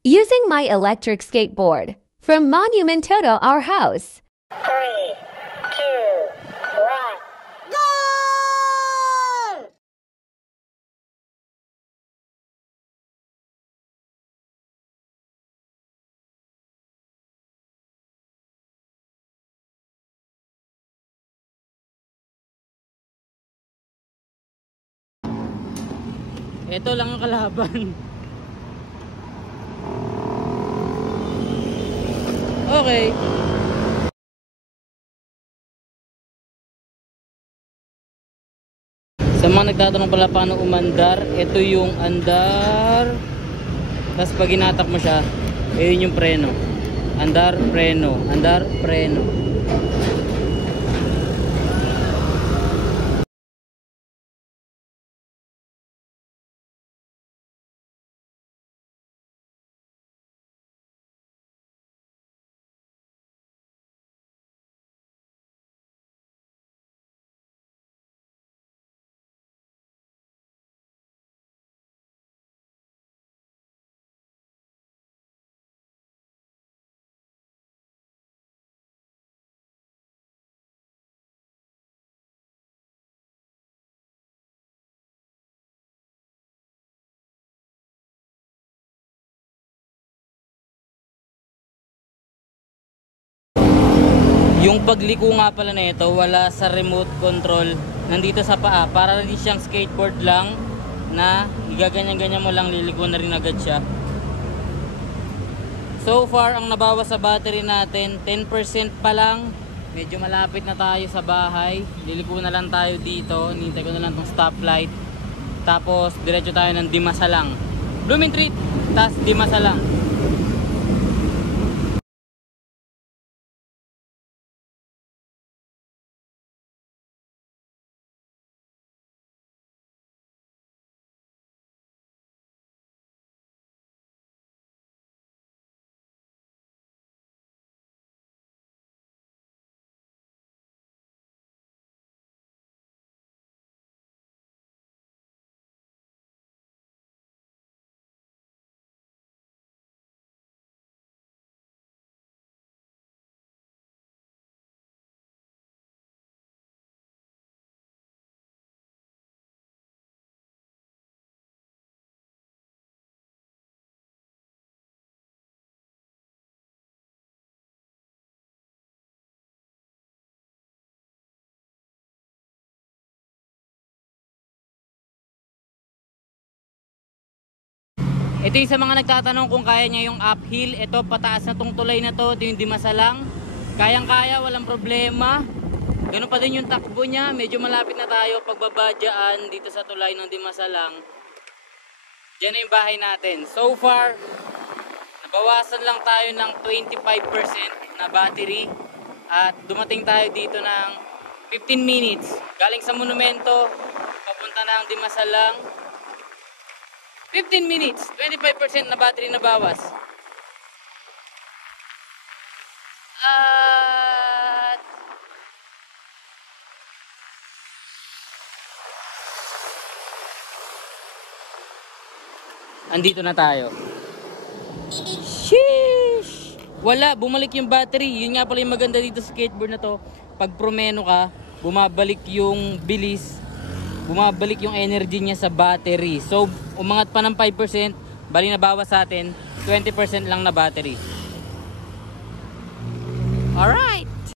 Using my electric skateboard. From Monument Toto, our house. 3, 2, 1. Goal! Ito lang ang kalaban. Okay. Sa mga nagtatanong pala paano umandar, ito yung andar. Tapos pag inatak mo siya, yun yung preno. Andar, preno. Andar, preno. Yung pagliko nga pala na ito, wala sa remote control, nandito sa paa. Para rin siyang skateboard lang na igaganyan-ganyan mo lang, liliko na rin agad siya. So far, ang nabawas sa battery natin, 10% pa lang. Medyo malapit na tayo sa bahay. Liliko na lang tayo dito. Nintay ko na lang tong stoplight. Tapos, diretso tayo ng Dimasalang. Blumentritt, tas Dimasalang. Ito yung sa mga nagtatanong kung kaya niya yung uphill. Ito, pataas na tong tulay na to. Ito yung Dimasalang. Kayang-kaya, walang problema. Ganun pa din yung takbo niya. Medyo malapit na tayo pagbaba dyan dito sa tulay ng Dimasalang. Diyan na yung bahay natin. So far, nabawasan lang tayo ng 25% na battery. At dumating tayo dito ng 15 minutes. Galing sa monumento, papunta na ang Dimasalang. 15 minutes, 25% na battery na bawas. At andito na tayo. Sheesh! Wala, bumalik yung battery. Yun nga pala yung maganda dito sa skateboard na to. Pag promeno ka, bumabalik yung bilis, bumabalik yung energy niya sa battery. So, umangat pa ng 5%, bali na bawas sa atin, 20% lang na battery. Alright!